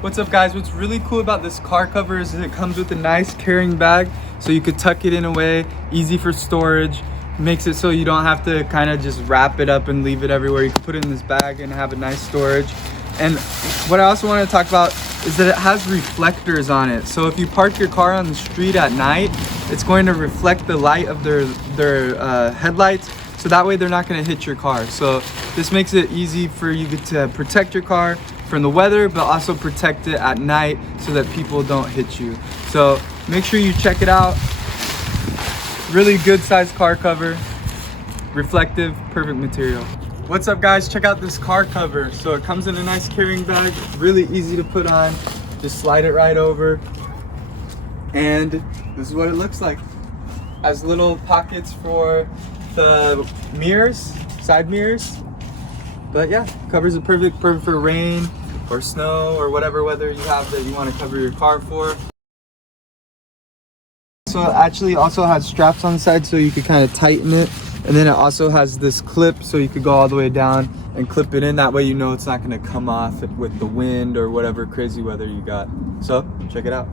What's up guys? What's really cool about this car cover is that it comes with a nice carrying bag, so you could tuck it in away, easy for storage. Makes it so you don't have to kind of just wrap it up and leave it everywhere. You can put it in this bag and have a nice storage. And what I also want to talk about is that it has reflectors on it. So if you park your car on the street at night, it's going to reflect the light of their headlights, so that way they're not going to hit your car. So this makes it easy for you to protect your car from the weather, but also protect it at night so that people don't hit you. So make sure you check it out. Really good sized car cover, reflective, perfect material. What's up guys, check out this car cover. So it comes in a nice carrying bag, really easy to put on. Just slide it right over. And this is what it looks like. Has little pockets for the mirrors, side mirrors. But yeah, covers it perfect for rain or snow or whatever weather you have that you want to cover your car for. So it actually also has straps on the side so you can kind of tighten it. And then it also has this clip so you could go all the way down and clip it in. That way you know it's not going to come off with the wind or whatever crazy weather you got. So check it out.